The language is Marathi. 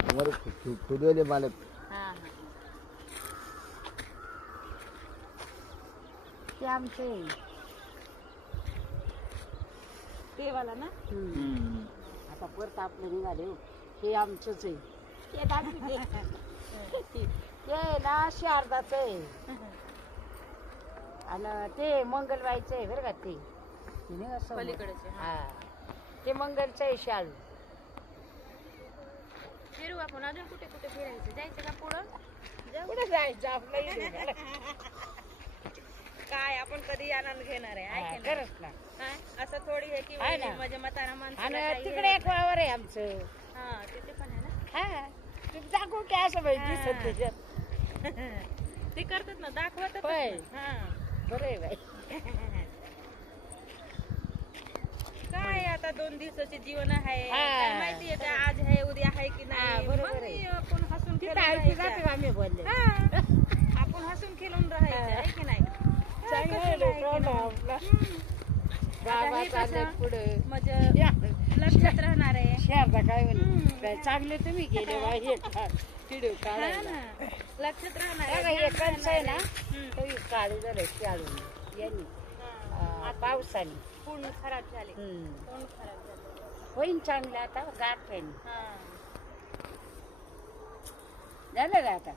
तुम्हाला खुदवले मालक. हा हा ते आमचे ते वाला ना. आता परत आपलं निघाले हो. हे आमचंच आहे. ते दाखवते ते ना शारदाचं आहे आणि ते मंगलबाईचं आहे बरं का. ते नाही असं पलीकडेचे. हा ते मंगलचं आहे शाळू. फिरू आपण अजून कुठे कुठे फिरायचं जायचं का पुढं. कुठे जायचं आपलं काय आपण कधी आनंद घेणार आहे आहे की नाही? खरंच ना. काय? असं थोडी आहे की आहे ना. म्हणजे म्हातारा माणसाला आणि काही तिकडे हे एक वावर आहे आमचं. नाही. हा तिथे पण आहे ना. हा तुम्ही दाखवू की असं बाई हा. दिसत त्याच्यात. ते करतात ना दाखवतात होय. ना. हा बरं आहे बाई. काय आता 2 दिवसाचे जीवन आहे. हा. काय माहितीये का आज आहे उद्या आहे की हा, नाही. बरोबर मग आहे. आपण हसून तिथं खेळून ऐकू राहायचं. जाते आम्ही बोलले. हा. आपण हसून खेळून राहायचं आहे की नाही. चांगलं आहे कशाला आहे की लोकं नाही? आपला. आता बाबा हे चालले कसं पुढे. म्हणजे लक्षात राहणार आहे. शारदा काय म्हणे काय चांगले तुम्ही गेले बाई हे किडू हा काढायला. ना. लक्षात राहणार बघा, आहे. हे कंच आहे ना हम्म. तरी काळू झालं शाळून यांनी हा. पावसाने. पूर्ण खराब झाले. हम्म. पूर्ण खराब झाले. होईन चांगलं आता गाठ पाहिजे हा. झालं का आता.